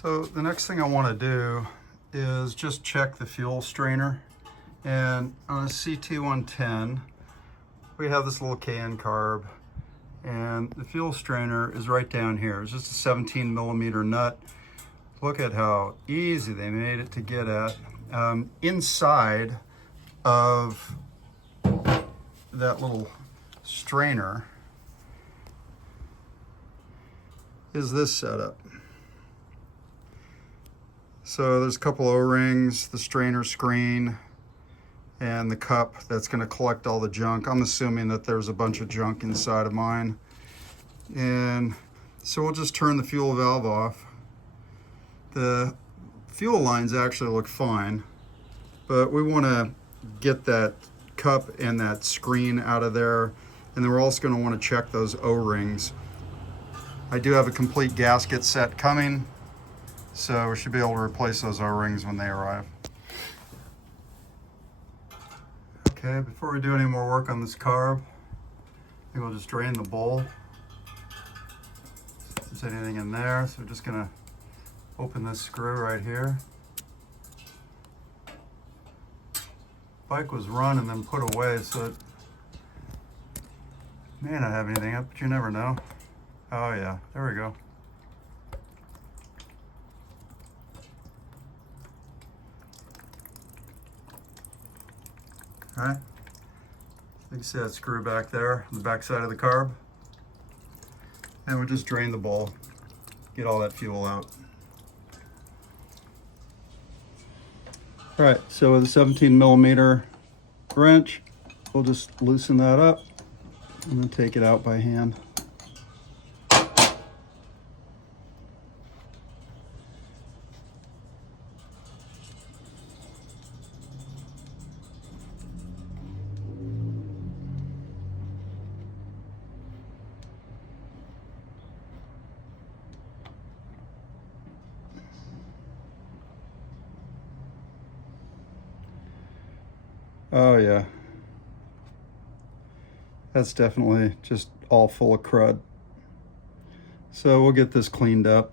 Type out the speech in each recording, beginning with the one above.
So the next thing I want to do is just check the fuel strainer. And on a CT110, we have this little can carb, and the fuel strainer is right down here. It's just a 17 millimeter nut. Look at how easy they made it to get at. Inside of that little strainer is this setup. So there's a couple O-rings, the strainer screen, and the cup that's going to collect all the junk. I'm assuming that there's a bunch of junk inside of mine. And so we'll just turn the fuel valve off. The fuel lines actually look fine, but we want to get that cup and that screen out of there. And then we're also going to want to check those O-rings. I do have a complete gasket set coming, so we should be able to replace those O-rings when they arrive. Okay, before we do any more work on this carb, I think we'll just drain the bowl. If there's anything in there, so we're just gonna open this screw right here. Bike was run and then put away, so it may not have anything up, but you never know. Oh yeah, there we go. All right, you can see that screw back there on the back side of the carb. And we'll just drain the bowl, get all that fuel out. All right, so with a 17 millimeter wrench, we'll just loosen that up and then take it out by hand. Oh yeah, that's definitely just all full of crud. So we'll get this cleaned up.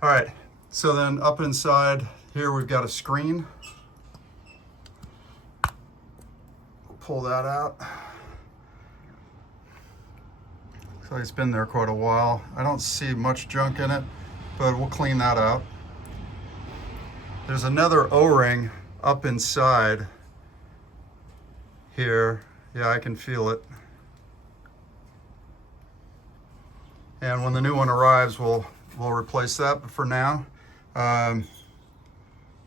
All right, so then up inside here we've got a screen. Pull that out. So it's been there quite a while. I don't see much junk in it, but we'll clean that out. There's another O-ring up inside here. Yeah, I can feel it. And when the new one arrives, we'll replace that. But for now, you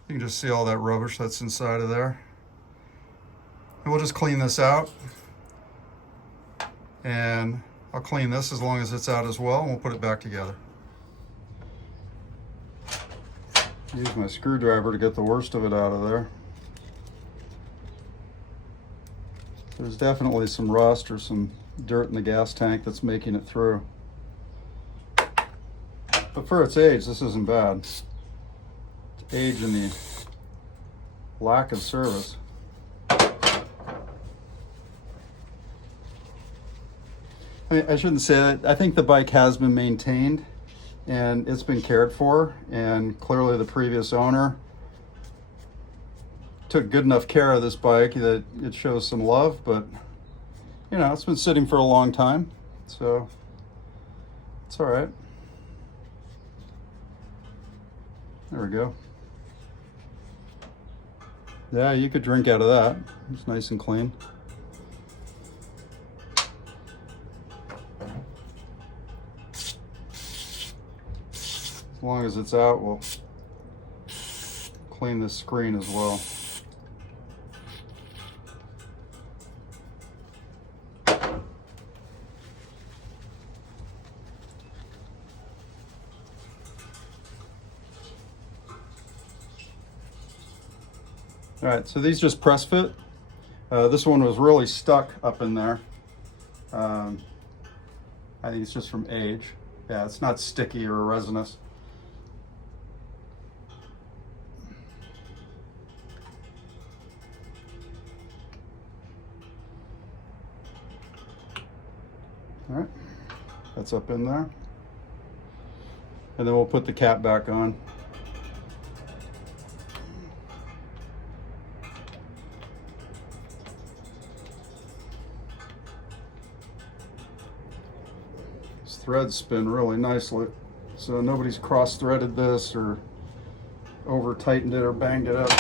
can just see all that rubbish that's inside of there. And we'll just clean this out. And I'll clean this as long as it's out as well, and we'll put it back together. Use my screwdriver to get the worst of it out of there. There's definitely some rust or some dirt in the gas tank that's making it through. But for its age, this isn't bad. Its age and the lack of service. I shouldn't say that. I think the bike has been maintained and it's been cared for, and clearly the previous owner took good enough care of this bike that it shows some love, but you know, it's been sitting for a long time, so it's all right. There we go. Yeah, you could drink out of that. It's nice and clean. As long as it's out, we'll clean this screen as well. All right, so these just press fit. This one was really stuck up in there. I think it's just from age. Yeah, it's not sticky or resinous. That's up in there. And then we'll put the cap back on. These threads spin really nicely, so nobody's cross-threaded this or over-tightened it or banged it up.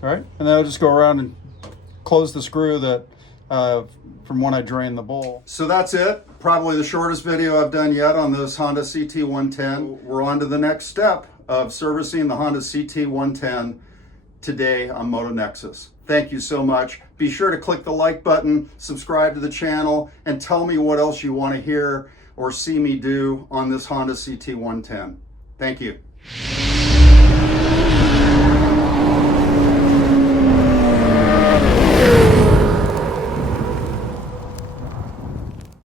All right, and then I'll just go around and close the screw that from when I drained the bowl. So that's it. Probably the shortest video I've done yet on this Honda CT110. We're on to the next step of servicing the Honda CT110 today on Motonexus. Thank you so much. Be sure to click the like button, subscribe to the channel, and tell me what else you want to hear or see me do on this Honda CT110. Thank you.